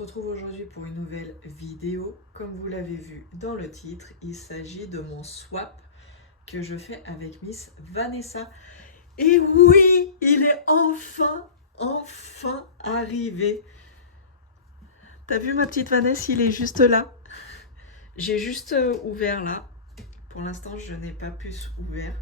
retrouve aujourd'hui pour une nouvelle vidéo. Comme vous l'avez vu dans le titre, il s'agit de mon swap que je fais avec Miss Vanessa. Et oui, il est enfin arrivé. T'as vu ma petite Vanessa, il est juste là. J'ai juste ouvert là. Pour l'instant, je n'ai pas plus ouvert.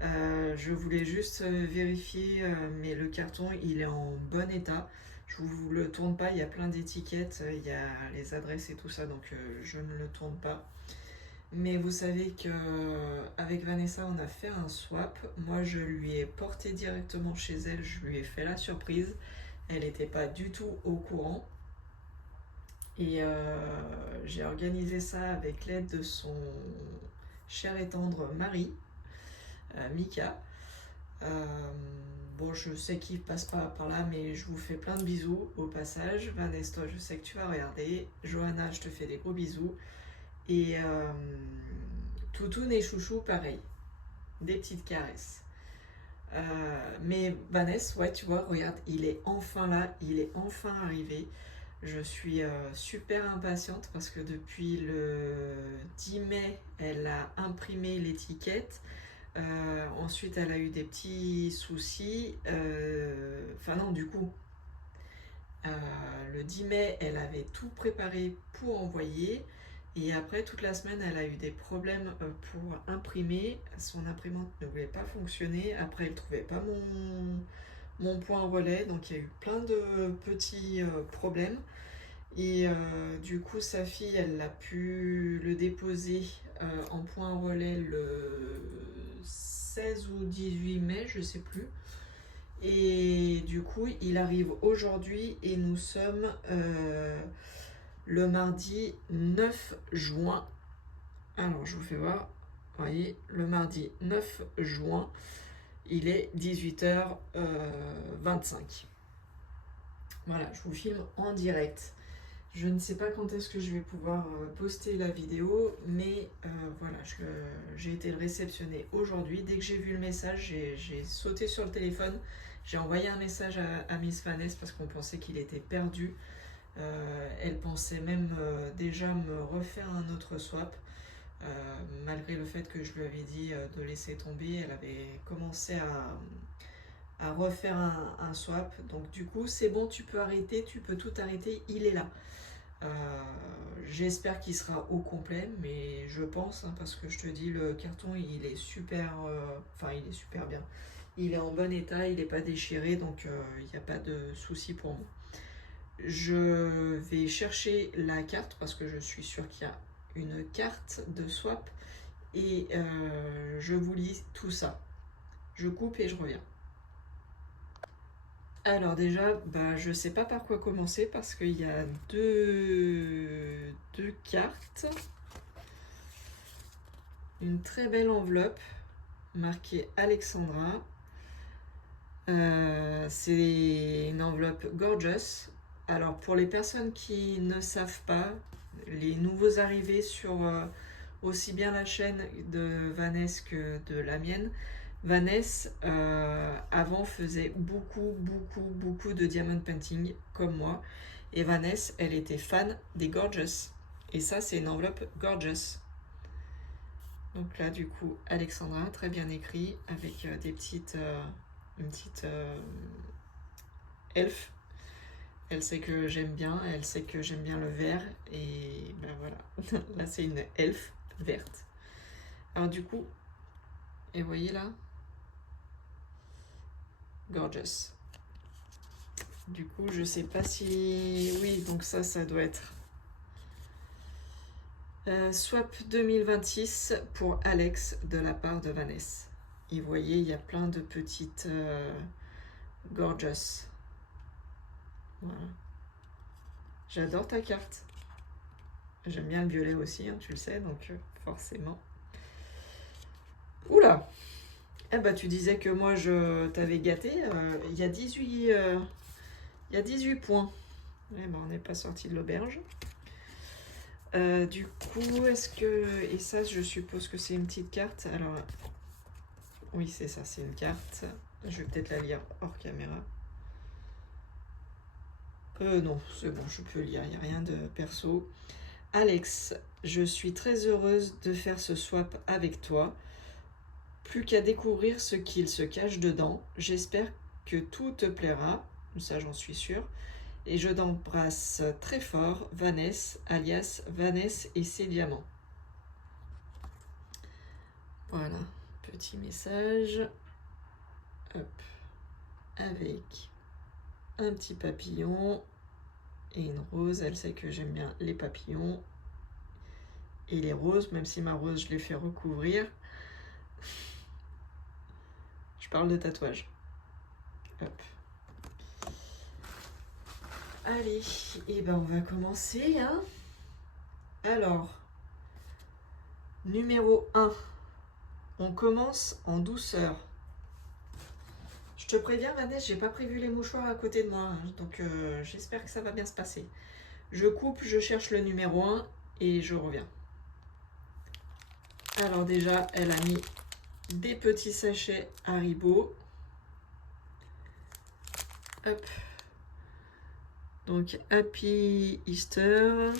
Je voulais juste vérifier, mais le carton, il est en bon état. Je vous le tourne pas, il y a plein d'étiquettes, il y a les adresses et tout ça, donc je ne le tourne pas. Mais vous savez que avec Vanessa, on a fait un swap. Moi, je lui ai porté directement chez elle, je lui ai fait la surprise. Elle n'était pas du tout au courant. Et j'ai organisé ça avec l'aide de son cher et tendre mari, Mika. Bon, je sais qu'il passe pas par là, mais je vous fais plein de bisous au passage. Vanessa, toi, je sais que tu vas regarder. Johanna, je te fais des gros bisous. Et Toutoune et Chouchou, pareil. Des petites caresses. Mais Vanessa, ouais, tu vois, regarde, il est enfin là, il est enfin arrivé. Je suis super impatiente parce que depuis le 10 mai, elle a imprimé l'étiquette. Ensuite, elle a eu des petits soucis. Enfin non, du coup, le 10 mai, elle avait tout préparé pour envoyer. Et après, toute la semaine, elle a eu des problèmes pour imprimer. Son imprimante ne voulait pas fonctionner. Après, elle ne trouvait pas mon point relais. Donc, il y a eu plein de petits problèmes. Et du coup, sa fille, elle a pu le déposer en point relais le 16 ou 18 mai, je sais plus. Et du coup, il arrive aujourd'hui et nous sommes le mardi 9 juin. Alors, je vous fais voir. Vous voyez, le mardi 9 juin, il est 18h25. Voilà, je vous filme en direct. Je ne sais pas quand est-ce que je vais pouvoir poster la vidéo, mais voilà, j'ai été le réceptionner aujourd'hui. Dès que j'ai vu le message, j'ai sauté sur le téléphone. J'ai envoyé un message à Miss Vanessa parce qu'on pensait qu'il était perdu. Elle pensait même déjà me refaire un autre swap. Malgré le fait que je lui avais dit de laisser tomber, elle avait commencé à refaire un swap. Donc du coup, c'est bon, tu peux arrêter, tu peux tout arrêter, il est là. J'espère qu'il sera au complet, mais je pense, hein, parce que je te dis, le carton il est super, il est super bien. Il est en bon état, il n'est pas déchiré, donc il n'y a pas de souci pour moi. Je vais chercher la carte parce que je suis sûre qu'il y a une carte de swap et je vous lis tout ça. Je coupe et je reviens. Alors déjà, je sais pas par quoi commencer parce qu'il y a deux cartes. Une très belle enveloppe marquée Alexandra. C'est une enveloppe gorgeous. Alors pour les personnes qui ne savent pas, les nouveaux arrivés sur aussi bien la chaîne de Vanessa que de la mienne, Vanessa avant faisait beaucoup de diamond painting comme moi. Et Vanessa, elle était fan des gorgeous. Et ça, c'est une enveloppe gorgeous. Donc là, du coup, Alexandra, très bien écrit, avec une petite elfe. Elle sait que j'aime bien, elle sait que j'aime bien le vert, et ben voilà. Là, c'est une elfe verte. Alors du coup, et vous voyez là, gorgeous. Du coup, je sais pas si... Oui, donc ça doit être... Swap 2026 pour Alex de la part de Vanessa. Et vous voyez, il y a plein de petites gorgeous. Voilà. J'adore ta carte. J'aime bien le violet aussi, hein, tu le sais, donc forcément. Oula! Eh bah tu disais que moi je t'avais gâté. Il y a 18 points. Eh ben, on n'est pas sorti de l'auberge. Du coup, est-ce que... Et ça, je suppose que c'est une petite carte. Alors, oui, c'est ça, c'est une carte. Je vais peut-être la lire hors caméra. Non, c'est bon, je peux lire, il n'y a rien de perso. Alex, je suis très heureuse de faire ce swap avec toi. Plus qu'à découvrir ce qu'il se cache dedans. J'espère que tout te plaira, ça j'en suis sûre. Et je t'embrasse très fort, Vanessa, alias Vanessa et ses diamants. Voilà, petit message. Hop, avec un petit papillon et une rose. Elle sait que j'aime bien les papillons et les roses, même si ma rose je l'ai fait recouvrir. Je parle de tatouage. Hop. Allez, et ben on va commencer. Hein. Alors, numéro 1. On commence en douceur. Je te préviens, Vanessa, j'ai pas prévu les mouchoirs à côté de moi, hein, donc j'espère que ça va bien se passer. Je coupe, je cherche le numéro 1 et je reviens. Alors déjà, elle a mis des petits sachets Haribo. Hop. Donc, Happy Easter.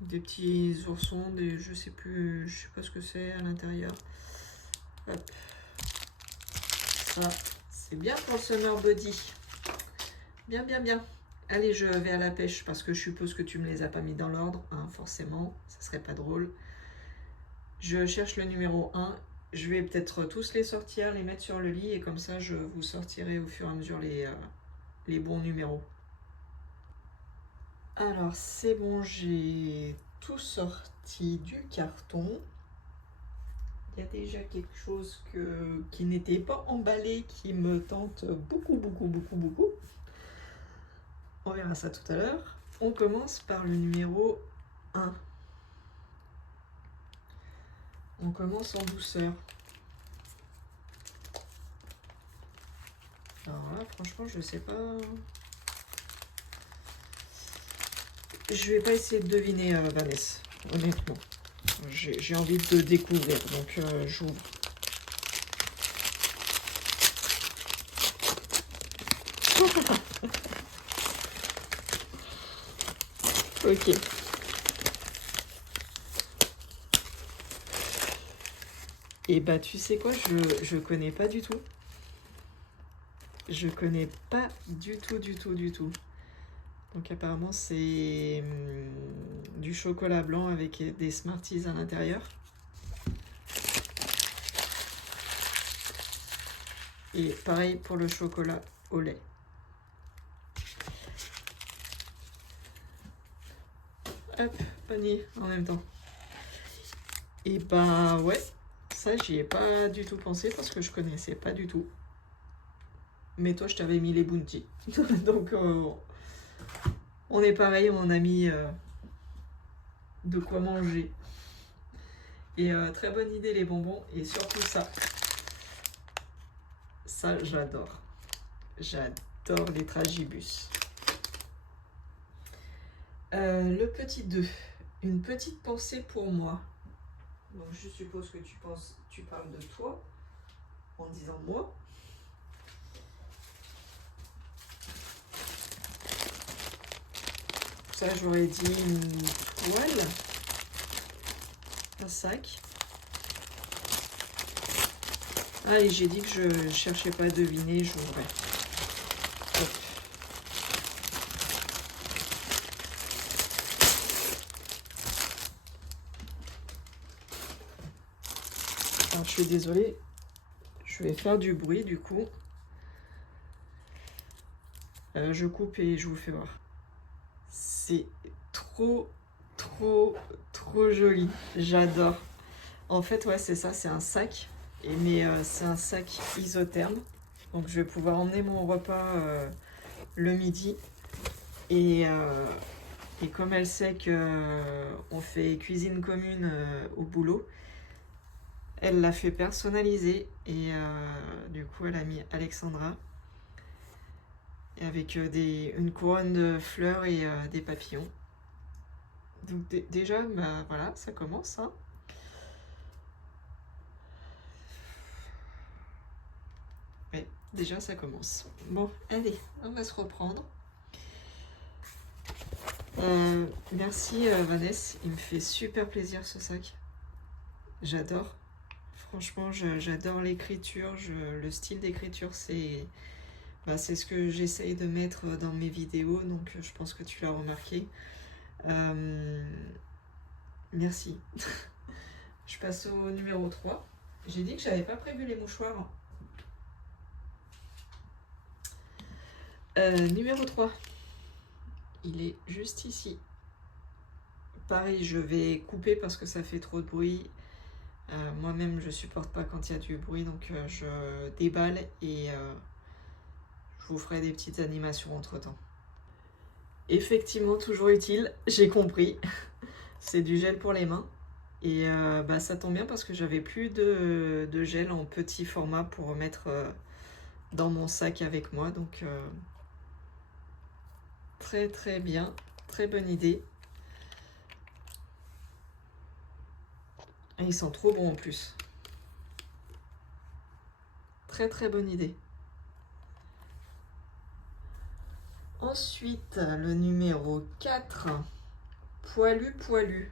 Des petits oursons, je sais pas ce que c'est à l'intérieur. Hop. Ça, c'est bien pour le summer body. Bien, bien, bien. Allez, je vais à la pêche parce que je suppose que tu me les as pas mis dans l'ordre, hein, forcément, ça serait pas drôle. Je cherche le numéro 1. Je vais peut-être tous les sortir, les mettre sur le lit et comme ça, je vous sortirai au fur et à mesure les bons numéros. Alors, c'est bon, j'ai tout sorti du carton. Il y a déjà quelque chose qui n'était pas emballé, qui me tente beaucoup, beaucoup, beaucoup, beaucoup. On verra ça tout à l'heure. On commence par le numéro 1. On commence en douceur. Alors là, franchement, je sais pas... Je vais pas essayer de deviner, Vanessa, honnêtement. J'ai envie de découvrir, donc j'ouvre. Ok. Et bah tu sais quoi, je connais pas du tout. Je connais pas du tout, du tout, du tout. Donc apparemment c'est du chocolat blanc avec des Smarties à l'intérieur. Et pareil pour le chocolat au lait. Hop, panier en même temps. Et bah ouais, ça j'y ai pas du tout pensé parce que je connaissais pas du tout. Mais toi je t'avais mis les Bounty. Donc on est pareil, on a mis de quoi manger. Et très bonne idée les bonbons et surtout ça. Ça j'adore. J'adore les tragibus. Le petit 2. Une petite pensée pour moi. Donc je suppose que tu parles de toi en disant moi. Ça j'aurais dit une toile. Un sac. Ah et j'ai dit que je cherchais pas à deviner, j'ouvrais. Hop. Alors je suis désolée, je vais faire du bruit du coup. Je coupe et je vous fais voir. C'est trop, trop, trop joli. J'adore. En fait, ouais, c'est ça, c'est un sac. Mais c'est un sac isotherme. Donc je vais pouvoir emmener mon repas le midi. Et comme elle sait qu'on fait cuisine commune au boulot, elle l'a fait personnaliser. Et du coup, elle a mis Alexandra. Et avec une couronne de fleurs et des papillons. Donc déjà, bah, voilà, ça commence. Hein. Ouais, déjà ça commence. Bon, allez, on va se reprendre. Merci Vanessa, il me fait super plaisir ce sac. J'adore. Franchement, j'adore l'écriture, le style d'écriture, c'est ce que j'essaye de mettre dans mes vidéos, donc je pense que tu l'as remarqué. Merci. Je passe au numéro 3. J'ai dit que j'avais pas prévu les mouchoirs. Numéro 3. Il est juste ici. Pareil, je vais couper parce que ça fait trop de bruit. Moi-même, je supporte pas quand il y a du bruit, donc je déballe et je vous ferai des petites animations entre-temps. Effectivement, toujours utile, j'ai compris. C'est du gel pour les mains. Et ça tombe bien parce que j'avais plus de gel en petit format pour mettre dans mon sac avec moi. Donc très très bien, très bonne idée. Et ils sont trop bons en plus. Très très bonne idée. Ensuite, le numéro 4, poilu poilu.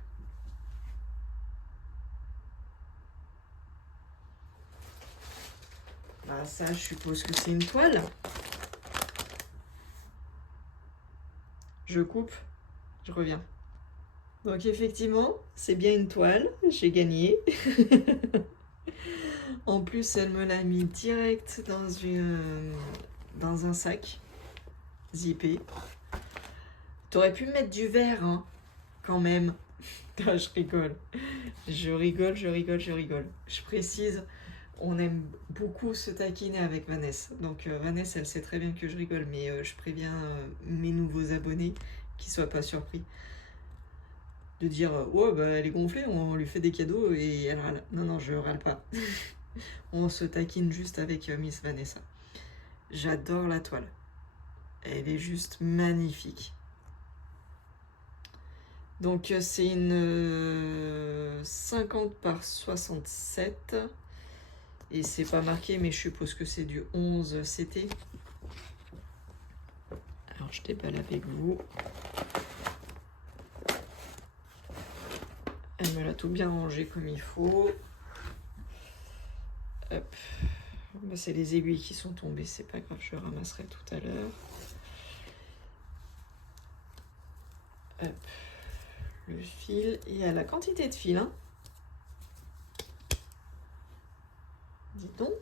Ça, je suppose que c'est une toile. Je coupe, je reviens. Donc effectivement, c'est bien une toile, j'ai gagné. En plus, elle me l'a mis direct dans un sac zippé. T'aurais pu mettre du verre, hein, quand même. Je rigole. Je rigole. Je précise, on aime beaucoup se taquiner avec Vanessa. Donc Vanessa, elle sait très bien que je rigole, mais je préviens mes nouveaux abonnés qu'ils ne soient pas surpris. De dire, ouais, elle est gonflée, on lui fait des cadeaux et elle râle. Non, je râle pas. On se taquine juste avec Miss Vanessa. J'adore la toile. Elle est juste magnifique. Donc c'est une 50 par 67. Et c'est pas marqué, mais je suppose que c'est du 11 CT. Alors je déballe avec vous. Elle me l'a tout bien rangé comme il faut. Hop. C'est les aiguilles qui sont tombées, c'est pas grave, je ramasserai tout à l'heure. Hop. Le fil, il y a la quantité de fil, hein. Dis donc.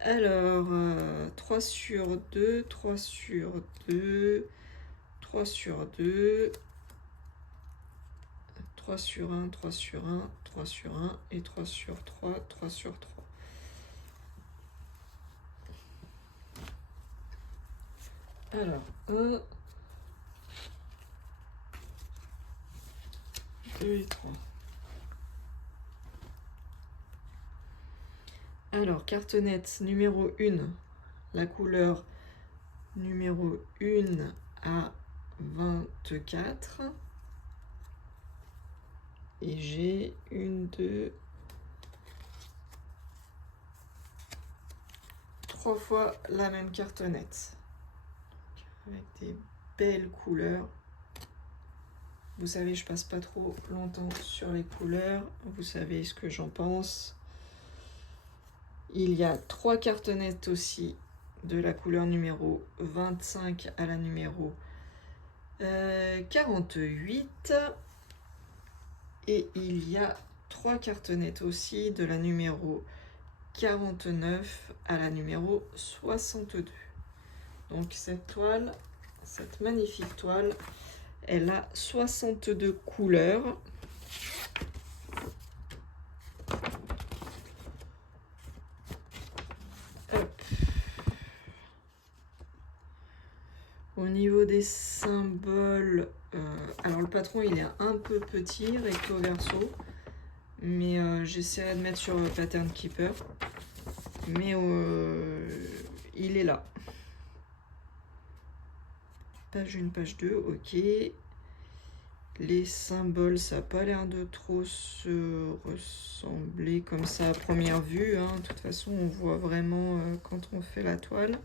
Alors, 3 sur 2, 3 sur 2, 3 sur 2, 3 sur 1, 3 sur 1, 3 sur 1 et 3 sur 3, 3 sur 3. Alors, 1, 2 et 3. Alors, cartonnette numéro 1, la couleur numéro 1 à 24. Et j'ai 1, 2, 3 fois la même cartonnette. Avec des belles couleurs. Vous savez, je passe pas trop longtemps sur les couleurs. Vous savez ce que j'en pense. Il y a 3 cartonnettes aussi de la couleur numéro 25 à la numéro 48. Et il y a 3 cartonnettes aussi de la numéro 49 à la numéro 62. Donc cette toile, cette magnifique toile, elle a 62 couleurs. Hop. Au niveau des symboles, alors le patron il est un peu petit, recto verso, mais j'essaierai de mettre sur Pattern Keeper, mais il est là. Page 1, page 2, ok. Les symboles, ça n'a pas l'air de trop se ressembler comme ça à première vue, hein. De toute façon, on voit vraiment quand on fait la toile.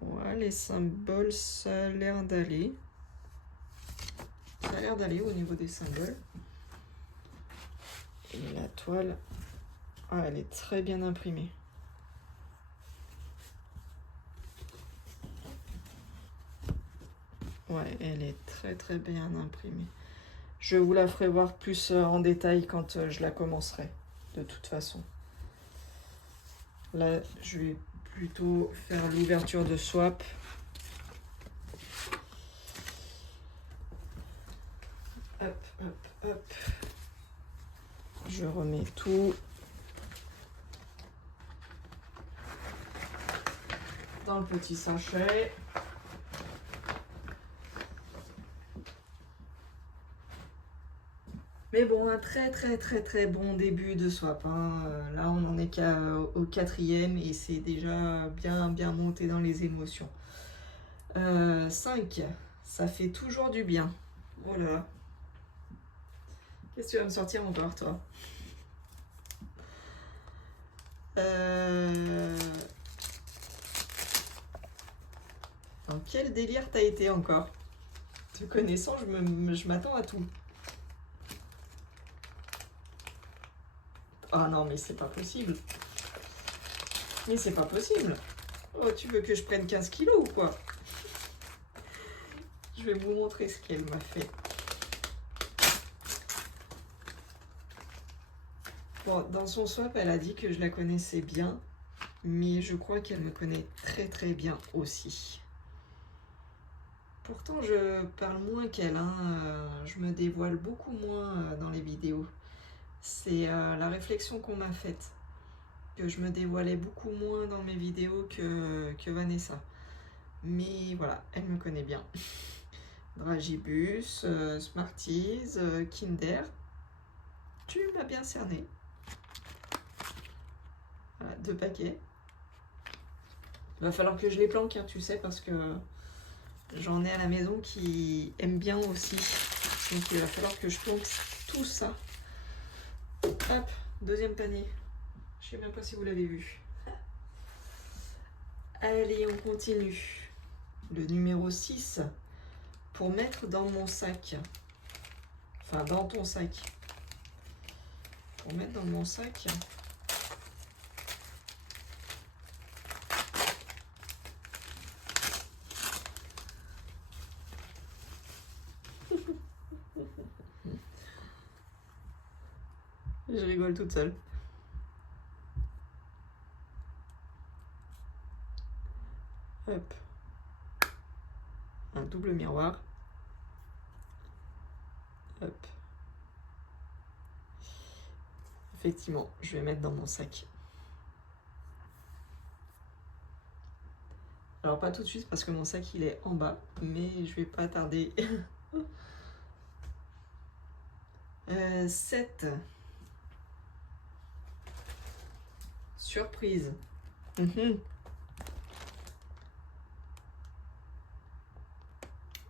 Ouais, les symboles, ça a l'air d'aller. Ça a l'air d'aller au niveau des symboles. Et la toile, elle est très bien imprimée. Ouais, elle est très bien imprimée. Je vous la ferai voir plus en détail quand je la commencerai, de toute façon. Là, je vais plutôt faire l'ouverture de swap. Hop, hop, hop. Je remets tout dans le petit sachet. Mais bon, un très bon début de swap, hein. Là, on n'en est qu'au 4e et c'est déjà bien monté dans les émotions. 5, ça fait toujours du bien. Voilà. Qu'est-ce que tu vas me sortir encore, toi? Dans quel délire t'as été encore? Te connaissant, je m'attends à tout. Ah non, mais c'est pas possible. Mais c'est pas possible. Oh, tu veux que je prenne 15 kilos ou quoi? Je vais vous montrer ce qu'elle m'a fait. Bon, dans son swap, elle a dit que je la connaissais bien, mais je crois qu'elle me connaît très bien aussi. Pourtant, je parle moins qu'elle, hein. Je me dévoile beaucoup moins dans les vidéos. C'est la réflexion qu'on m'a faite, que je me dévoilais beaucoup moins dans mes vidéos que Vanessa. Mais voilà, elle me connaît bien. Dragibus, Smarties, Kinder. Tu m'as bien cerné. Voilà, 2 paquets. Il va falloir que je les planque, hein, tu sais, parce que j'en ai à la maison qui aiment bien aussi. Donc il va falloir que je planque tout ça. Hop, 2e panier. Je sais même pas si vous l'avez vu. Allez, on continue. Le numéro 6 pour mettre dans mon sac. Enfin, dans ton sac. Pour mettre dans mon sac. Je rigole toute seule. Hop. Un double miroir. Hop. Effectivement, je vais mettre dans mon sac. Alors pas tout de suite parce que mon sac il est en bas, mais je vais pas tarder. 7. Surprise.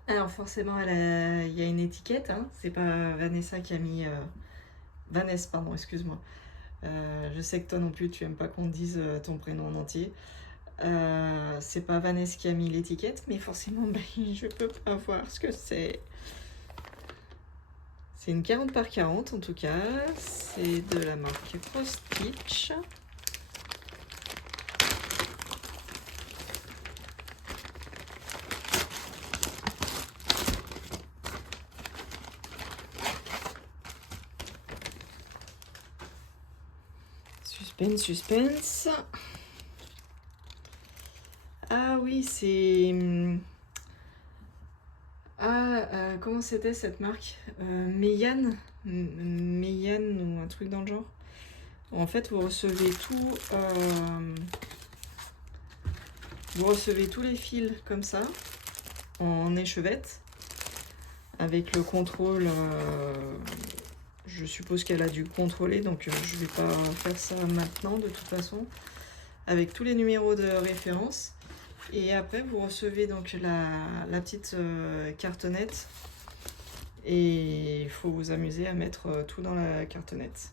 Alors forcément, il y a une étiquette, hein. C'est pas Vanessa qui a mis... Vanessa, pardon, excuse-moi. Je sais que toi non plus, tu aimes pas qu'on dise ton prénom en entier. C'est pas Vanessa qui a mis l'étiquette, mais forcément, je peux pas voir ce que c'est. C'est une 40 par 40 en tout cas. C'est de la marque Cross Stitch. Suspense. Ah oui, c'est... comment c'était cette marque? Meian ou un truc dans le genre. En fait, vous recevez tout... vous recevez tous les fils comme ça, en échevette, avec le contrôle... je suppose qu'elle a dû contrôler, donc je vais pas faire ça maintenant de toute façon. Avec tous les numéros de référence. Et après, vous recevez donc la petite cartonnette. Et il faut vous amuser à mettre tout dans la cartonnette.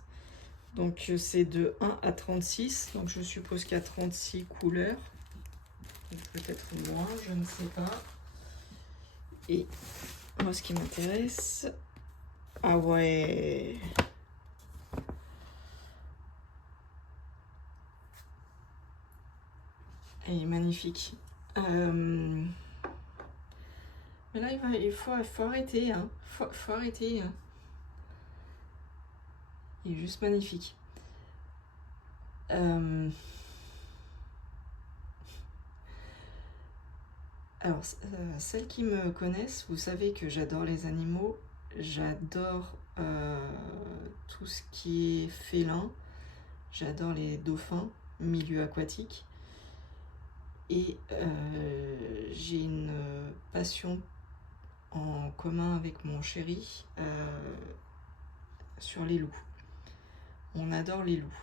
Donc c'est de 1 à 36. Donc je suppose qu'il y a 36 couleurs. Peut-être moins, je ne sais pas. Et moi, ce qui m'intéresse... Ah ouais! Elle est magnifique. Mais là, il faut arrêter. Hein. Faut arrêter. Hein. Il est juste magnifique. Alors, celles qui me connaissent, vous savez que j'adore les animaux. J'adore tout ce qui est félin. J'adore les dauphins, milieu aquatique. Et j'ai une passion en commun avec mon chéri sur les loups. On adore les loups.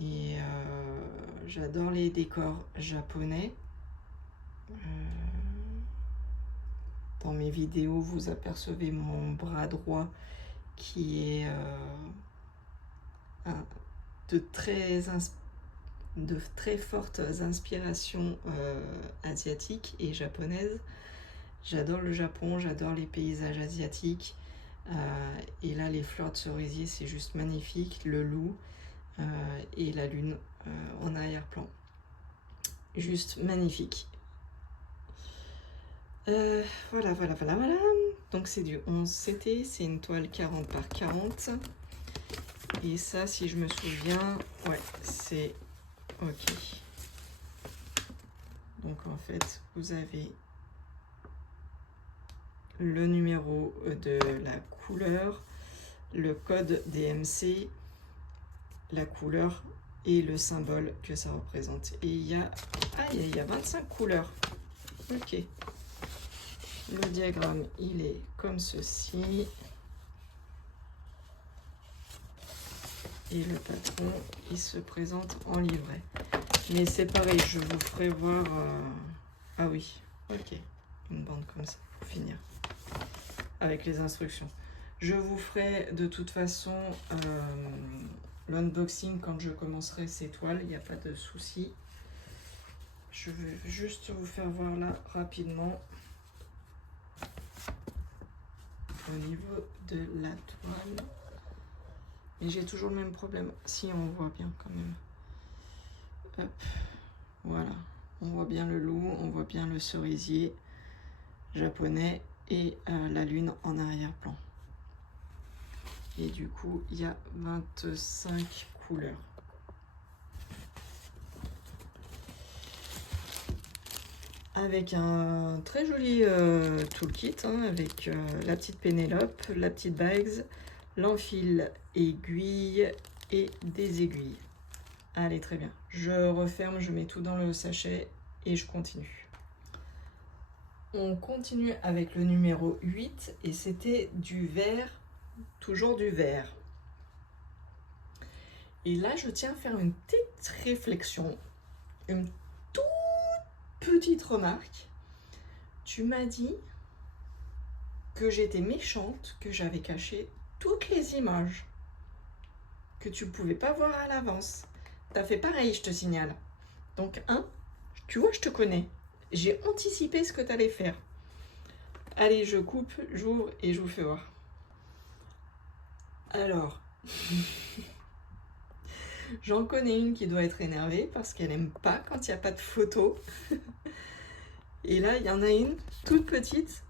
Et j'adore les décors japonais. Dans mes vidéos, vous apercevez mon bras droit qui est de très fortes inspirations asiatiques et japonaises. J'adore le Japon, j'adore les paysages asiatiques. Et là, les fleurs de cerisier, c'est juste magnifique. Le loup et la lune en arrière-plan. Juste magnifique. Voilà. Donc c'est du 11 CT, c'est une toile 40 par 40. Et ça, si je me souviens, ouais, c'est ok. Donc en fait, vous avez le numéro de la couleur, le code DMC, la couleur et le symbole que ça représente. Et il y a 25 couleurs. Ok. Le diagramme, il est comme ceci. Et le patron, il se présente en livret. Mais c'est pareil, je vous ferai voir... Ah oui, ok. Une bande comme ça, pour finir. Avec les instructions. Je vous ferai de toute façon l'unboxing quand je commencerai ces toiles. Il n'y a pas de souci. Je vais juste vous faire voir là rapidement. Au niveau de la toile. Et j'ai toujours le même problème. Si, on voit bien quand même. Hop. Voilà. On voit bien le loup, on voit bien le cerisier japonais et la lune en arrière-plan. Et du coup, il y a 25 couleurs. Avec un très joli toolkit, hein, avec la petite Pénélope, la petite bags, l'enfil aiguille et des aiguilles. Allez, très bien. Je referme, je mets tout dans le sachet et je continue. On continue avec le numéro 8 et c'était du vert, toujours du vert. Et là, je tiens à faire une petite réflexion, une toute petite remarque. Tu m'as dit que j'étais méchante, que j'avais caché toutes les images, que tu ne pouvais pas voir à l'avance. T'as fait pareil, je te signale. Donc, tu vois, je te connais. J'ai anticipé ce que tu allais faire. Allez, je coupe, j'ouvre et je vous fais voir. Alors, j'en connais une qui doit être énervée parce qu'elle n'aime pas quand il n'y a pas de photo. Et là, il y en a une toute petite,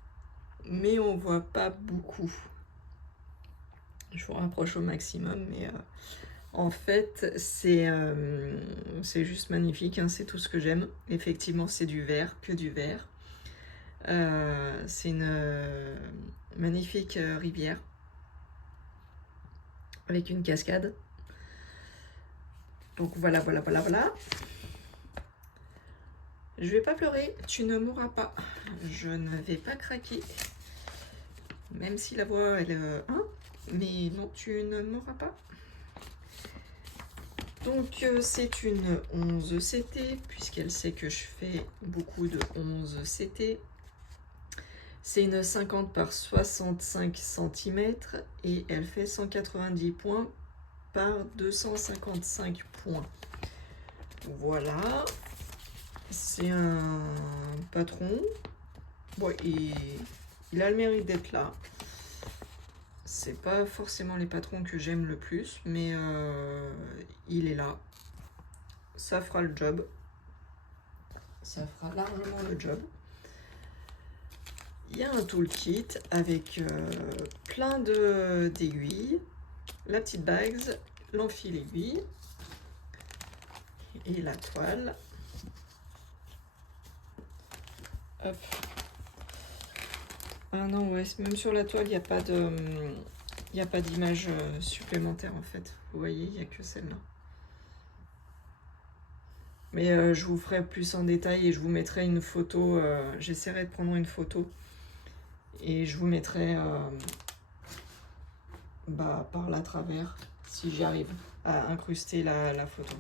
mais on ne voit pas beaucoup. Je vous rapproche au maximum, mais en fait, c'est juste magnifique, hein, c'est tout ce que j'aime. Effectivement, c'est du vert, que du vert. C'est une magnifique rivière avec une cascade. Donc voilà. Je vais pas pleurer, tu ne mourras pas. Je ne vais pas craquer. Même si la voix, elle... mais non, tu ne mourras pas. Donc c'est une 11 CT, puisqu'elle sait que je fais beaucoup de 11 CT. C'est une 50 par 65 cm et elle fait 190 points par 255 points. Voilà. C'est un patron. Bon, il a le mérite d'être là. C'est pas forcément les patrons que j'aime le plus, mais il est là. Ça fera le job. Ça fera largement le job. Il y a un toolkit avec plein d'aiguilles, la petite bague, l'enfil aiguille et la toile. Hop. Ah non, ouais, même sur la toile, il n'y a pas d'image supplémentaire en fait. Vous voyez, il n'y a que celle-là. Mais je vous ferai plus en détail et je vous mettrai une photo. J'essaierai de prendre une photo et je vous mettrai par là travers si j'y arrive à incruster la photo.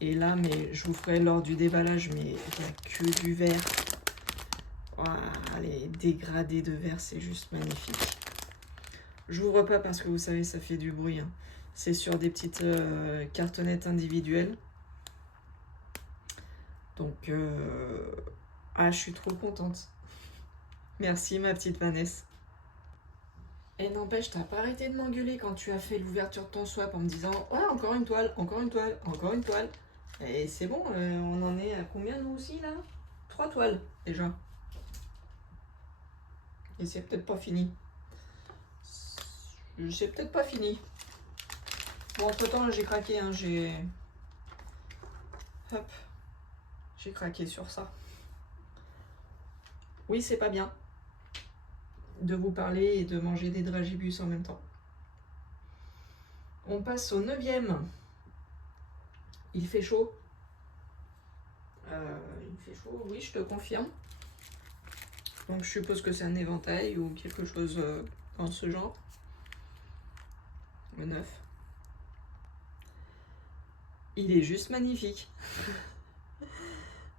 Et là, mais je vous ferai lors du déballage, mais il n'y a que du vert. Wow, les dégradés de verre, c'est juste magnifique. J'ouvre pas parce que vous savez, ça fait du bruit. Hein. C'est sur des petites cartonnettes individuelles. Donc, je suis trop contente. Merci ma petite Vanessa. Et n'empêche, t'as pas arrêté de m'engueuler quand tu as fait l'ouverture de ton swap en me disant « Ouais, encore une toile, encore une toile, encore une toile. » Et c'est bon, on en est à combien nous aussi là? 3 toiles déjà. Et c'est peut-être pas fini. C'est peut-être pas fini. Bon, entre temps, j'ai craqué. Hein, Hop. J'ai craqué sur ça. Oui, c'est pas bien de vous parler et de manger des dragibus en même temps. On passe au 9e. Il fait chaud. Il fait chaud, oui, je te confirme. Donc je suppose que c'est un éventail ou quelque chose dans ce genre. Le 9. Il est juste magnifique.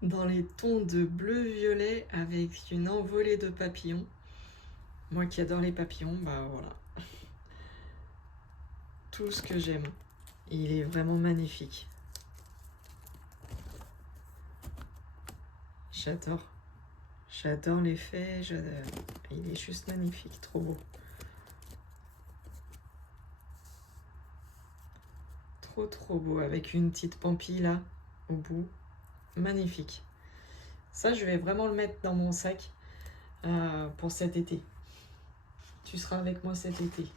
Dans les tons de bleu-violet avec une envolée de papillons. Moi qui adore les papillons, bah voilà. Tout ce que j'aime. Il est vraiment magnifique. J'adore. J'adore l'effet. Il est juste magnifique, trop beau. Trop beau, avec une petite pampille là, au bout. Magnifique. Ça, je vais vraiment le mettre dans mon sac pour cet été. Tu seras avec moi cet été.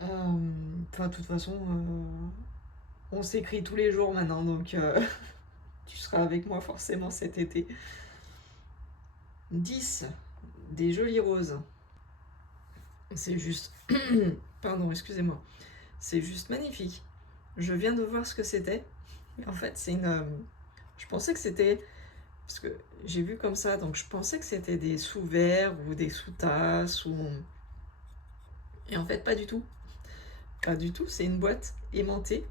Enfin, de toute façon, on s'écrit tous les jours maintenant, donc tu seras avec moi forcément cet été. 10, des jolies roses. C'est juste... Pardon, excusez-moi. C'est juste magnifique. Je viens de voir ce que c'était. En fait, c'est une... Je pensais que c'était... Parce que j'ai vu comme ça, donc je pensais que c'était des sous-verres ou des sous-tasses ou... Et en fait, pas du tout. Pas du tout, c'est une boîte aimantée.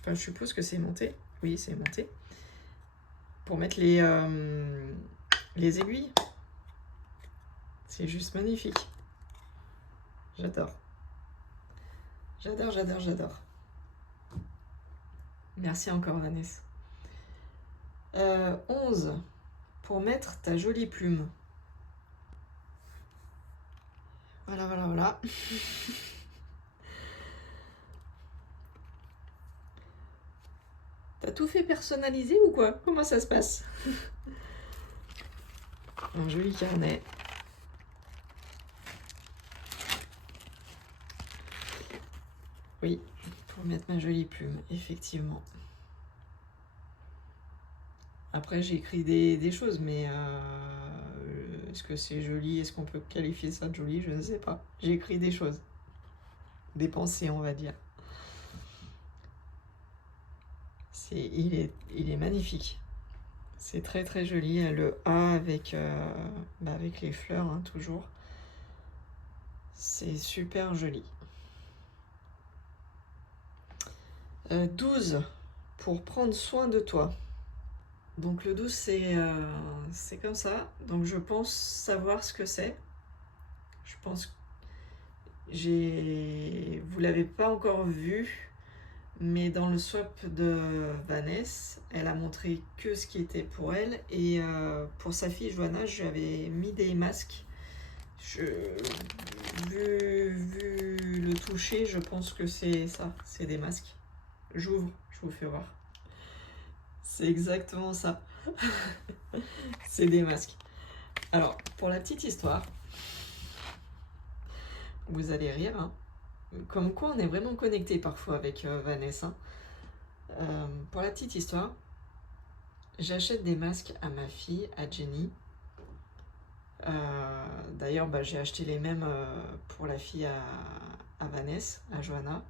Enfin, je suppose que c'est aimanté. Oui, c'est aimanté. Pour mettre les aiguilles. C'est juste magnifique. J'adore. J'adore, j'adore, j'adore. Merci encore, Vanessa. 11. Pour mettre ta jolie plume. Voilà, voilà, voilà. T'as tout fait personnaliser ou quoi? Comment ça se passe? Un joli carnet. Oui, pour mettre ma jolie plume, effectivement. Après, j'ai écrit des choses, mais est-ce que c'est joli? Est-ce qu'on peut qualifier ça de joli? Je ne sais pas. J'ai écrit des choses. Des pensées, on va dire. Il est magnifique. C'est très très joli. Le A avec les fleurs, hein, toujours. C'est super joli. 12 pour prendre soin de toi. Donc le 12 c'est comme ça. Donc je pense savoir ce que c'est. Je pense que vous l'avez pas encore vu, mais dans le swap de Vanessa, elle a montré que ce qui était pour elle. Et pour sa fille Johanna, je lui avais mis des masques. Vu le toucher, je pense que c'est ça, c'est des masques. J'ouvre, je vous fais voir. C'est exactement ça. C'est des masques. Alors, pour la petite histoire, vous allez rire, hein. Comme quoi on est vraiment connecté parfois avec Vanessa. Pour la petite histoire, j'achète des masques à ma fille, à Jenny. D'ailleurs, j'ai acheté les mêmes pour la fille à Vanessa, à Johanna.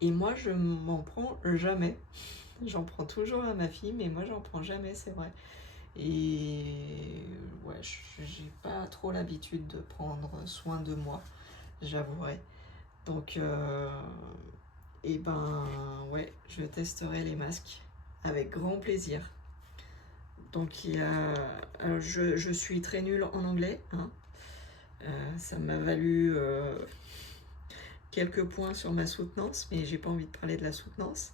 Et moi, je m'en prends jamais. J'en prends toujours à ma fille, mais moi, j'en prends jamais, c'est vrai. Et ouais, j'ai pas trop l'habitude de prendre soin de moi, j'avouerai. Donc, ouais, je testerai les masques avec grand plaisir. Donc, je suis très nulle en anglais, hein. Ça m'a valu quelques points sur ma soutenance, mais j'ai pas envie de parler de la soutenance.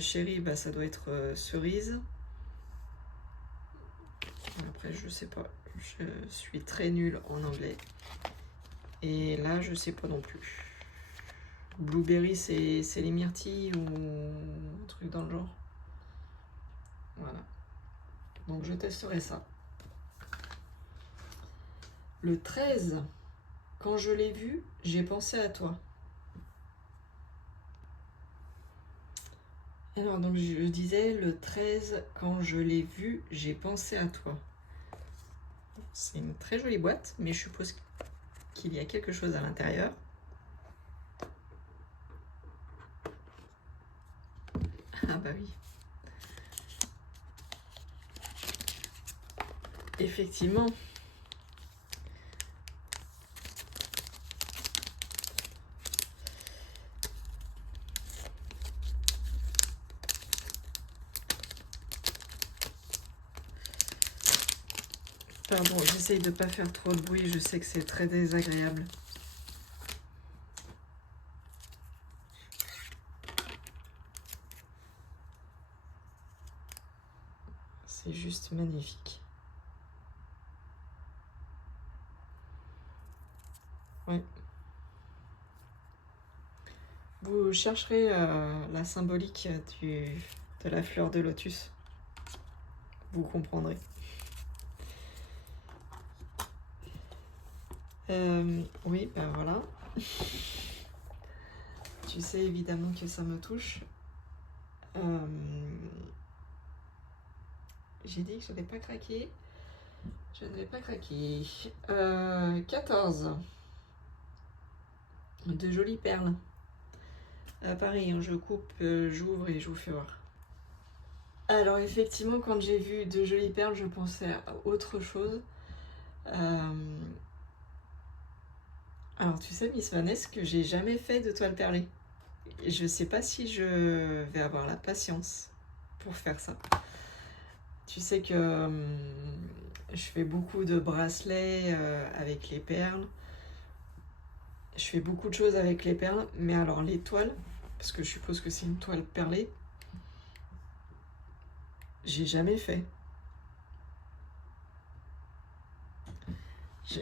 Chérie, ça doit être cerise. Après, je sais pas. Je suis très nulle en anglais. Et là, je sais pas non plus. Blueberry, c'est les myrtilles ou un truc dans le genre. Voilà. Donc, je testerai ça. Le 13, quand je l'ai vu, j'ai pensé à toi. Alors, donc, je disais, le 13, quand je l'ai vu, j'ai pensé à toi. C'est une très jolie boîte, mais je suppose qu'il y a quelque chose à l'intérieur. Ah bah oui. Effectivement. Pardon, j'essaye de ne pas faire trop de bruit, je sais que c'est très désagréable. C'est juste magnifique. Ouais. Vous chercherez la symbolique de la fleur de lotus. Vous comprendrez. Oui, voilà. Tu sais évidemment que ça me touche. J'ai dit que je n'avais pas craqué. Je ne vais pas craquer. 14. De jolies perles. Pareil, hein, je coupe, j'ouvre et je vous fais voir. Alors effectivement, quand j'ai vu de jolies perles, je pensais à autre chose. Alors tu sais, Miss Vanessa, que j'ai jamais fait de toile perlée. Je sais pas si je vais avoir la patience pour faire ça. Tu sais que je fais beaucoup de bracelets avec les perles. Je fais beaucoup de choses avec les perles, mais alors les toiles, parce que je suppose que c'est une toile perlée, j'ai jamais fait.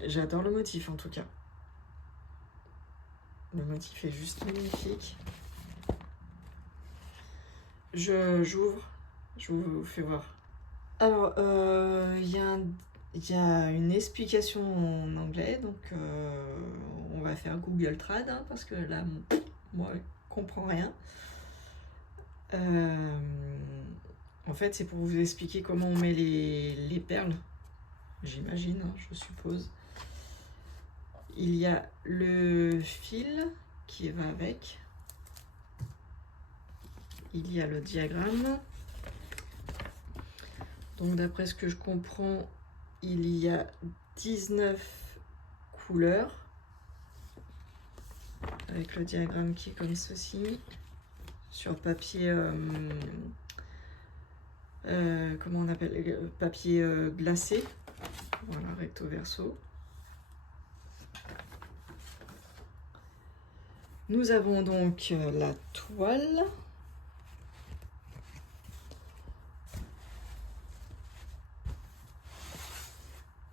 J'adore le motif en tout cas. Le motif est juste magnifique. J'ouvre, je vous fais voir. Alors, il y a une explication en anglais, donc on va faire Google Trad, hein, parce que là, moi, je comprends rien. En fait, c'est pour vous expliquer comment on met les perles, j'imagine, hein, je suppose. Il y a le fil qui va avec. Il y a le diagramme. Donc d'après ce que je comprends, il y a 19 couleurs. avec le diagramme qui est comme ceci, sur papier, comment on appelle, papier glacé, voilà, recto verso. Nous avons donc la toile.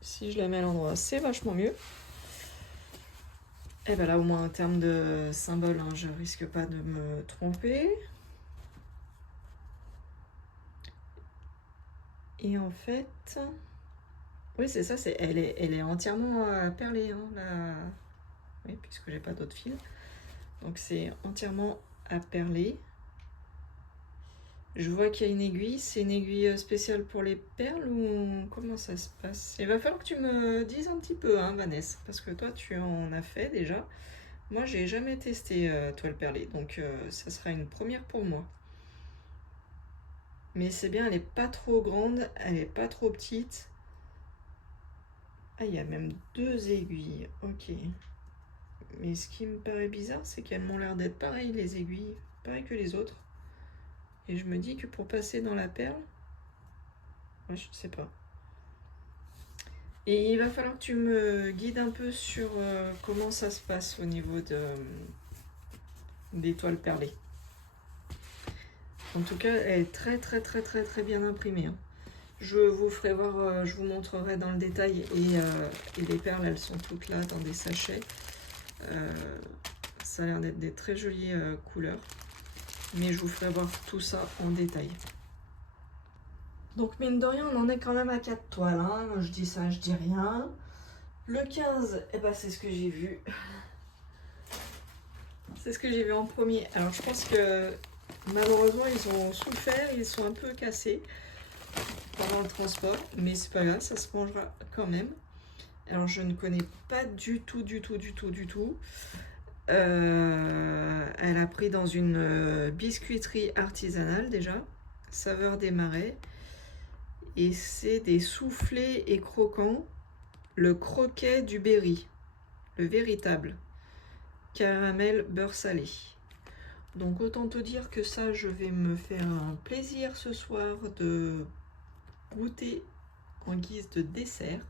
Si je la mets à l'endroit, c'est vachement mieux. Et bien là, au moins en termes de symbole, hein, je risque pas de me tromper. Et en fait, oui, c'est ça, elle est entièrement perlée, hein, là. Oui, puisque j'ai pas d'autres fils. Donc c'est entièrement à perler. Je vois qu'il y a une aiguille. C'est une aiguille spéciale pour les perles ou comment ça se passe? Il va falloir que tu me dises un petit peu, hein, Vanessa, parce que toi tu en as fait déjà. Moi j'ai jamais testé toile perlée, donc ça sera une première pour moi. Mais c'est bien, elle est pas trop grande, elle est pas trop petite. Ah, il y a même 2 aiguilles, ok. Mais ce qui me paraît bizarre, c'est qu'elles m'ont l'air d'être pareilles, les aiguilles, pareil que les autres. Et je me dis que pour passer dans la perle, ouais, je ne sais pas. Et il va falloir que tu me guides un peu sur comment ça se passe au niveau des toiles perlées. En tout cas, elle est très bien imprimée, hein. Je vous ferai voir, je vous montrerai dans le détail. Et les perles, elles sont toutes là dans des sachets. Ça a l'air d'être des très jolies couleurs. Mais je vous ferai voir tout ça en détail. Donc mine de rien, on en est quand même à 4 toiles, hein. Je dis ça, je dis rien. Le 15, eh ben, c'est ce que j'ai vu. C'est ce que j'ai vu en premier. Alors je pense que malheureusement, ils ont souffert, ils sont un peu cassés pendant le transport. Mais c'est pas grave, ça se mangera quand même. Alors je ne connais pas du tout. Elle a pris dans une biscuiterie artisanale déjà, saveur des marais. Et c'est des soufflés et croquants, le croquet du Berry, le véritable, caramel beurre salé. Donc autant te dire que ça, je vais me faire un plaisir ce soir de goûter en guise de dessert.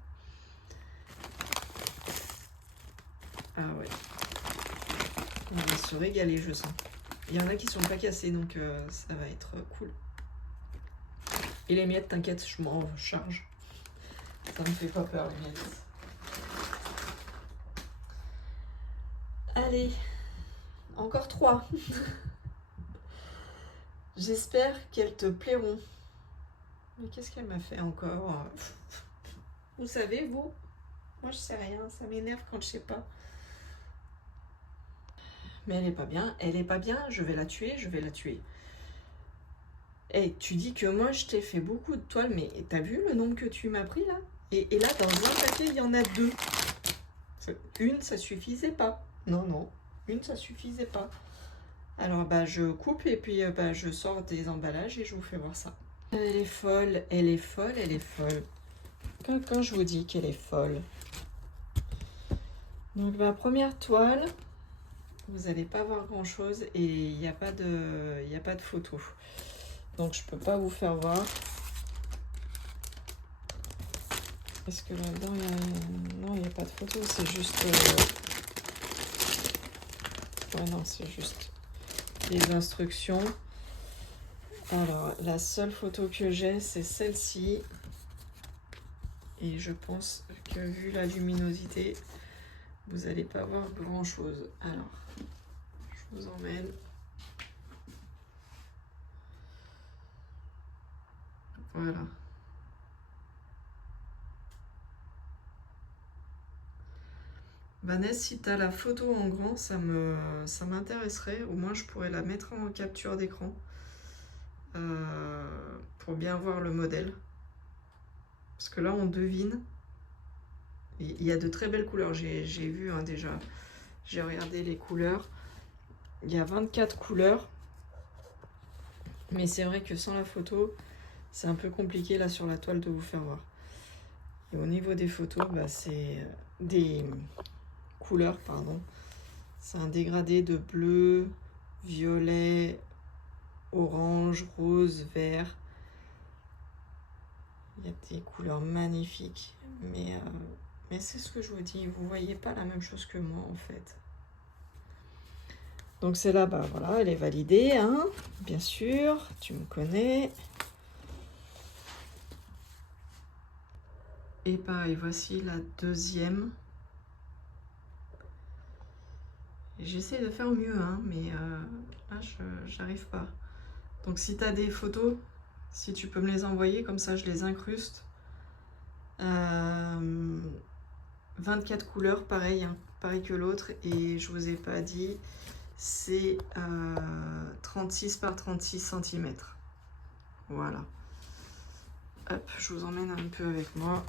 Ah ouais, on va se régaler, je sens. Il y en a qui sont pas cassés, donc ça va être cool. Et les miettes, t'inquiète, je m'en charge. Ça me fait pas peur, les miettes. Allez, encore 3. J'espère qu'elles te plairont. Mais qu'est-ce qu'elle m'a fait encore? Vous savez, vous? Moi, je sais rien. Ça m'énerve quand je sais pas. Mais elle est pas bien. Elle est pas bien. Je vais la tuer. Je vais la tuer. Et tu dis que moi, je t'ai fait beaucoup de toiles. Mais t'as vu le nombre que tu m'as pris, là? Et là, dans un paquet, il y en a 2. Une, ça suffisait pas. Non. Une, ça suffisait pas. Alors, bah, je coupe et puis bah, je sors des emballages et je vous fais voir ça. Elle est folle. Quand je vous dis qu'elle est folle. Donc, ma première toile, vous n'allez pas voir grand chose et il n'y a pas de photo. Donc, je peux pas vous faire voir. Est-ce que là-dedans, non, il n'y a pas de photo, c'est juste... Ouais, non, c'est juste les instructions. Alors, la seule photo que j'ai, c'est celle-ci. Et je pense que vu la luminosité, vous n'allez pas voir grand-chose. Alors, je vous emmène. Voilà. Vanessa, si tu as la photo en grand, ça m'intéresserait. Au moins, je pourrais la mettre en capture d'écran pour bien voir le modèle. Parce que là, on devine. Il y a de très belles couleurs. J'ai vu hein, déjà. J'ai regardé les couleurs. Il y a 24 couleurs. Mais c'est vrai que sans la photo, c'est un peu compliqué là sur la toile de vous faire voir. Et au niveau des photos, bah, c'est des couleurs, pardon. C'est un dégradé de bleu, violet, orange, rose, vert. Il y a des couleurs magnifiques. Mais c'est ce que je vous dis, vous voyez pas la même chose que moi en fait. Donc celle-là, bah voilà, elle est validée, hein, bien sûr, tu me connais. Et pareil, voici la deuxième. J'essaie de faire mieux, hein, mais là, j'arrive pas. Donc si tu as des photos, si tu peux me les envoyer, comme ça je les incruste. 24 couleurs, pareil, hein, pareil que l'autre. Et je vous ai pas dit, c'est 36 par 36 cm. Voilà. Hop, je vous emmène un peu avec moi.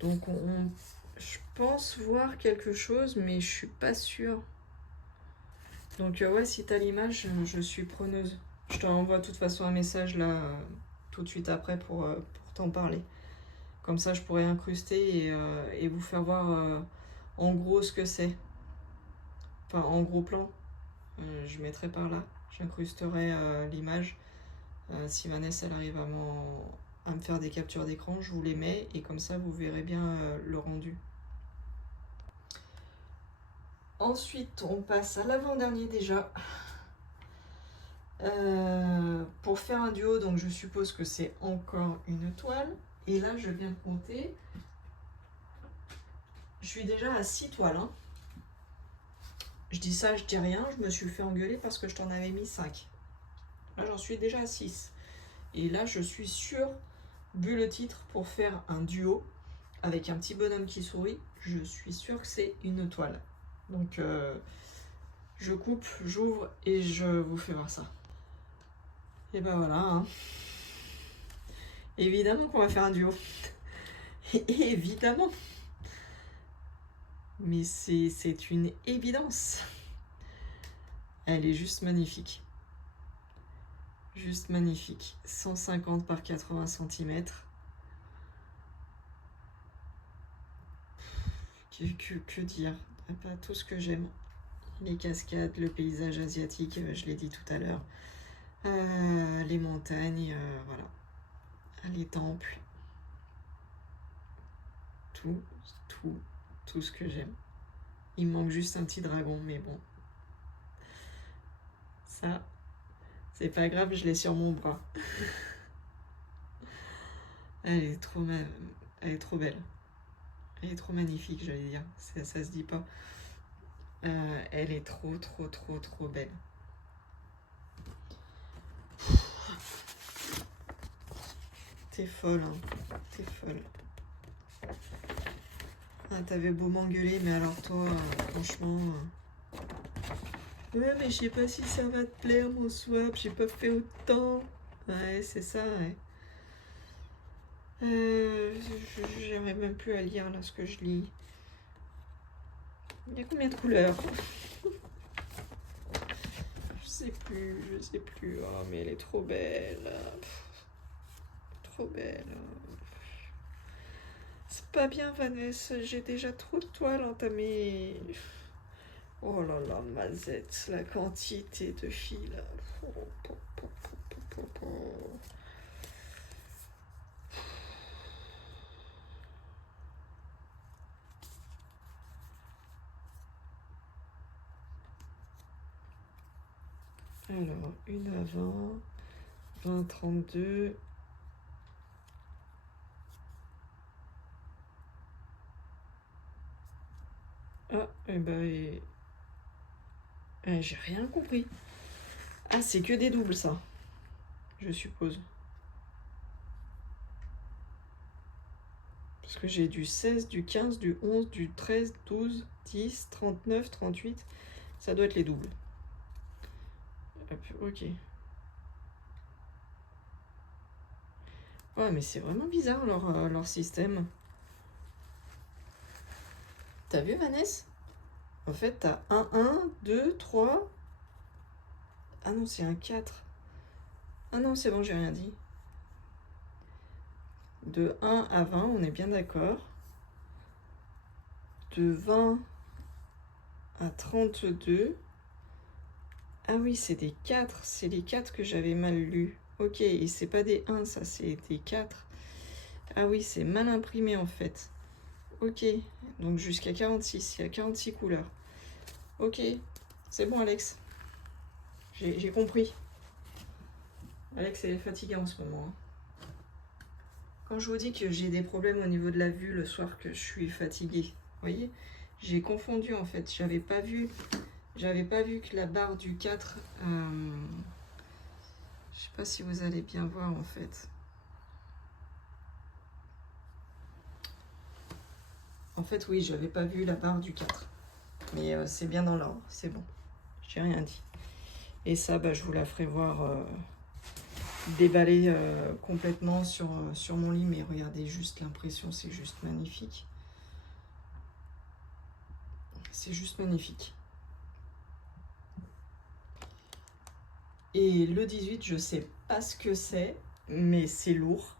Donc je pense voir quelque chose, mais je suis pas sûre. Donc ouais, si tu as l'image, je suis preneuse. Je t'envoie de toute façon un message là, tout de suite après pour t'en parler. Comme ça, je pourrais incruster et vous faire voir en gros ce que c'est. Enfin, en gros plan. Je mettrai par là. J'incrusterai l'image. Si Vanessa elle arrive à me faire des captures d'écran, je vous les mets et comme ça vous verrez bien le rendu. Ensuite, on passe à l'avant-dernier déjà. Pour faire un duo, donc je suppose que c'est encore une toile. Et là, je viens de compter. Je suis déjà à 6 toiles. Hein. Je dis ça, je dis rien. Je me suis fait engueuler parce que je t'en avais mis 5. Là, j'en suis déjà à 6. Et là, je suis sûre, vu le titre, pour faire un duo avec un petit bonhomme qui sourit, je suis sûre que c'est une toile. Donc, je coupe, j'ouvre et je vous fais voir ça. Et ben voilà. Hein. Évidemment qu'on va faire un duo. Évidemment. Mais c'est une évidence. Elle est juste magnifique. Juste magnifique. 150 par 80 cm. Que dire? Pas tout ce que j'aime. Les cascades, le paysage asiatique, je l'ai dit tout à l'heure. Les montagnes, voilà. Les temples. Tout ce que j'aime. Il me manque juste un petit dragon, mais bon. Ça, c'est pas grave, je l'ai sur mon bras. Elle est trop belle. Elle est trop magnifique, j'allais dire. Ça se dit pas. Elle est trop belle. T'es folle, hein. T'es folle. Ah, t'avais beau m'engueuler, mais alors toi, franchement... Ouais, mais je sais pas si ça va te plaire, mon swap. J'ai pas fait autant. Ouais, c'est ça, ouais. J'arrive même plus à lire, là, ce que je lis. Il y a combien de couleurs? Je sais plus. Oh, mais elle est trop belle. Trop belle. C'est pas bien, Vanessa. J'ai déjà trop de toiles entamées. Oh là là, mazette, la quantité de fils. Alors, une avant, 20-32. Ah, et ben, j'ai rien compris. Ah, c'est que des doubles, ça. Je suppose. Parce que j'ai du 16, du 15, du 11, du 13, 12, 10, 39, 38. Ça doit être les doubles. Hop, ok. Ouais, mais c'est vraiment bizarre leur système. T'as vu, Vanessa? En fait, t'as 1, 2, 3. Ah non, c'est un 4. Ah non, c'est bon, j'ai rien dit. De 1 à 20, on est bien d'accord. De 20 à 32. Ah oui, c'est des 4. C'est les 4 que j'avais mal lus. Ok, et c'est pas des 1, ça, c'est des 4. Ah oui, c'est mal imprimé en fait. Ok, donc jusqu'à 46. Il y a 46 couleurs. Ok, c'est bon, Alex. J'ai compris. Alex, elle est fatiguée en ce moment. Quand je vous dis que j'ai des problèmes au niveau de la vue le soir, que je suis fatiguée, vous voyez, j'ai confondu en fait. J'avais pas vu que la barre du 4... je sais pas si vous allez bien voir en fait. En fait, oui, j'avais pas vu la barre du 4. Mais c'est bien dans l'ordre, c'est bon. J'ai rien dit. Et ça, bah, je vous la ferai voir déballer complètement sur mon lit. Mais regardez juste l'impression, c'est juste magnifique. C'est juste magnifique. Et le 18, je sais pas ce que c'est, mais c'est lourd.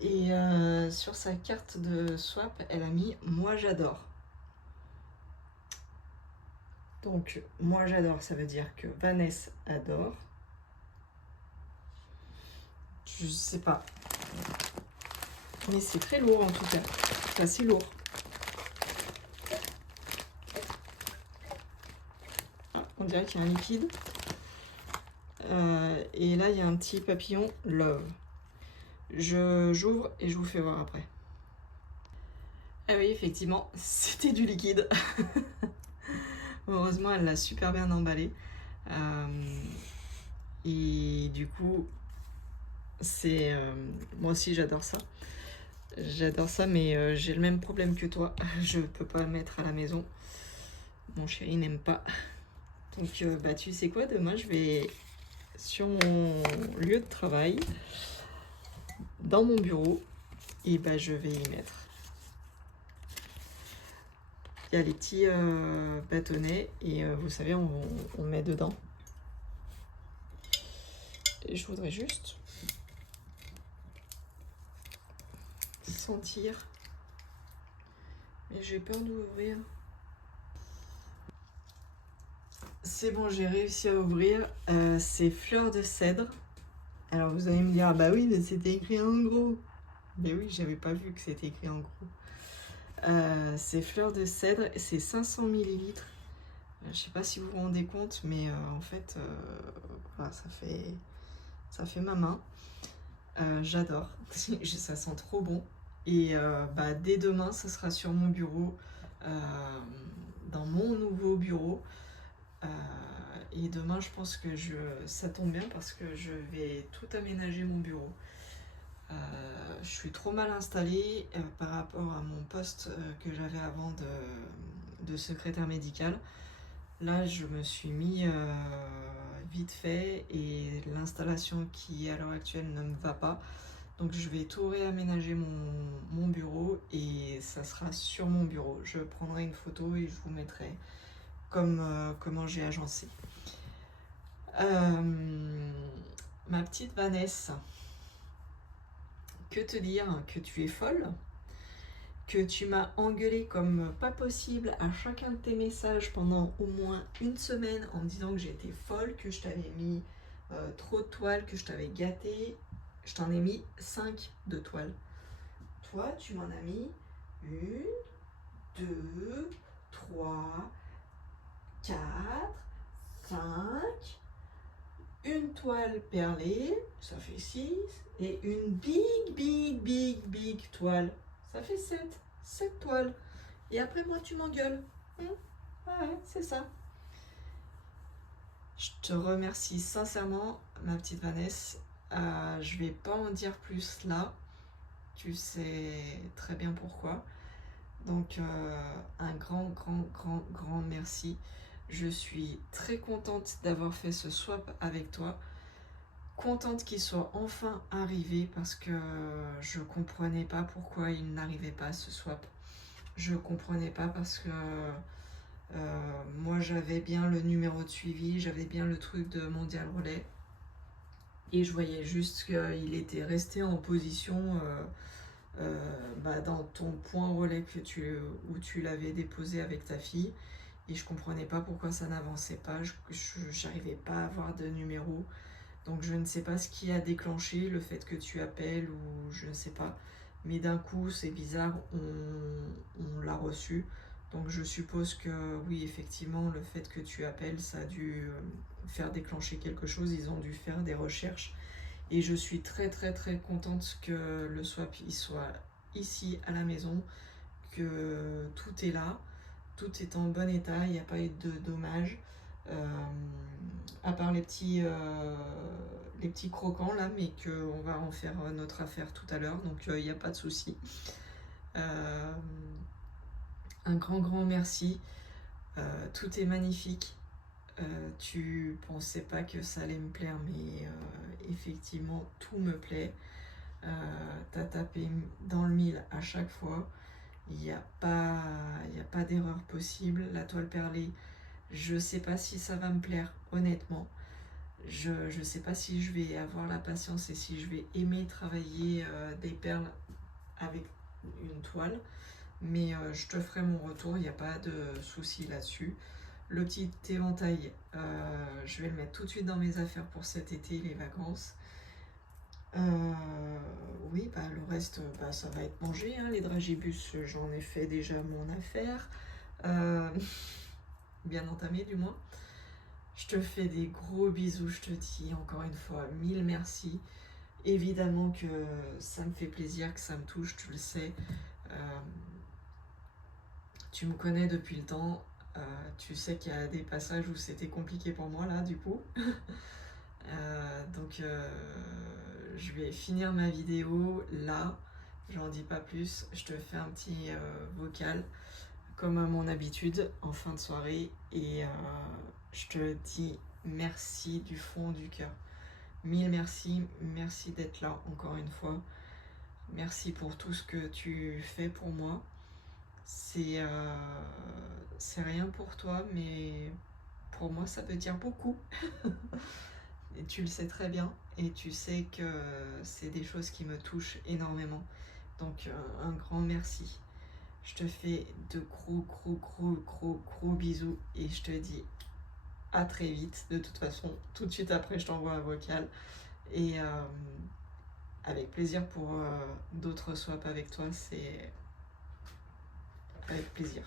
Et sur sa carte de swap, elle a mis « Moi j'adore ». Donc, moi j'adore, ça veut dire que Vanessa adore. Je sais pas. Mais c'est très lourd en tout cas. C'est assez lourd. Ah, on dirait qu'il y a un liquide. Et là, il y a un petit papillon Love. J'ouvre et je vous fais voir après. Ah oui, effectivement, c'était du liquide. Heureusement, elle l'a super bien emballé. Et du coup, c'est... moi aussi, j'adore ça. J'adore ça, mais j'ai le même problème que toi. Je peux pas le mettre à la maison. Mon chéri n'aime pas. Donc, bah, tu sais quoi, demain, je vais sur mon lieu de travail, dans mon bureau, et bah, je vais y mettre. Il y a les petits bâtonnets, et vous savez, on met dedans. Et je voudrais juste sentir, mais j'ai peur d'ouvrir. C'est bon, j'ai réussi à ouvrir. C'est fleur de cèdre. Alors vous allez me dire, ah bah oui, mais c'était écrit en gros. Mais oui, j'avais pas vu que c'était écrit en gros. C'est fleur de cèdre, c'est 500 ml. Je sais pas si vous vous rendez compte, mais en fait, voilà, ça fait ma main. J'adore, ça sent trop bon. Et bah, dès demain, ça sera sur mon bureau, dans mon nouveau bureau. Et demain, je pense que ça tombe bien parce que je vais tout aménager mon bureau. Je suis trop mal installée par rapport à mon poste que j'avais avant de secrétaire médical. Là, je me suis mis vite fait et l'installation qui est à l'heure actuelle ne me va pas. Donc je vais tout réaménager mon bureau et ça sera sur mon bureau. Je prendrai une photo et je vous mettrai comment j'ai agencé. Ma petite Vanessa, que te dire que tu es folle, que tu m'as engueulé comme pas possible à chacun de tes messages pendant au moins une semaine en me disant que j'étais folle, que je t'avais mis trop de toiles, que je t'avais gâté. Je t'en ai mis 5 de toiles. Toi, tu m'en as mis 1, 2, 3, 4, 5, une toile perlée, ça fait 6, et une big toile, ça fait 7. 7 toiles. Et après, moi, tu m'engueules. Ouais, c'est ça. Je te remercie sincèrement, ma petite Vanessa. Je vais pas en dire plus là. Tu sais très bien pourquoi. Donc, un grand merci. Je suis très contente d'avoir fait ce swap avec toi. Contente qu'il soit enfin arrivé parce que je comprenais pas pourquoi il n'arrivait pas ce swap. Je comprenais pas parce que moi j'avais bien le numéro de suivi, j'avais bien le truc de Mondial Relais. Et je voyais juste qu'il était resté en position dans ton point relais où tu l'avais déposé avec ta fille. Et je comprenais pas pourquoi ça n'avançait pas. J'arrivais pas à avoir de numéro. Donc je ne sais pas ce qui a déclenché le fait que tu appelles ou je ne sais pas. Mais d'un coup, c'est bizarre, on l'a reçu. Donc je suppose que oui, effectivement, le fait que tu appelles, ça a dû faire déclencher quelque chose. Ils ont dû faire des recherches. Et je suis très très très contente que le swap il soit ici à la maison, que tout est là, tout est en bon état, il n'y a pas eu de dommages. À part les petits croquants là, mais qu'on va en faire notre affaire tout à l'heure, donc il n'y a pas de souci. Un grand merci. Tout est magnifique. Tu pensais pas que ça allait me plaire, mais effectivement tout me plaît. T'as tapé dans le mille à chaque fois. Il n'y a pas d'erreur possible. La toile perlée, je sais pas si ça va me plaire, honnêtement. Je sais pas si je vais avoir la patience et si je vais aimer travailler des perles avec une toile. Mais je te ferai mon retour, il n'y a pas de souci là-dessus. Le petit éventail, je vais le mettre tout de suite dans mes affaires pour cet été, les vacances. Oui, le reste, ça va être mangé. Hein. Les dragibus, j'en ai fait déjà mon affaire. Bien entamé, du moins. Je te fais des gros bisous, je te dis encore une fois 1000 merci. Évidemment que ça me fait plaisir, que ça me touche, tu le sais. Tu me connais depuis le temps. Tu sais qu'il y a des passages où c'était compliqué pour moi, là, du coup. Donc je vais finir ma vidéo là, j'en dis pas plus, je te fais un petit vocal comme à mon habitude en fin de soirée et je te dis merci du fond du cœur. 1000 merci, merci d'être là encore une fois, merci pour tout ce que tu fais pour moi. C'est rien pour toi, mais pour moi ça veut dire beaucoup. Et tu le sais très bien et tu sais que c'est des choses qui me touchent énormément. Donc un grand merci. Je te fais de gros bisous et je te dis à très vite. De toute façon, tout de suite après, je t'envoie un vocal et avec plaisir pour d'autres swaps avec toi. C'est avec plaisir.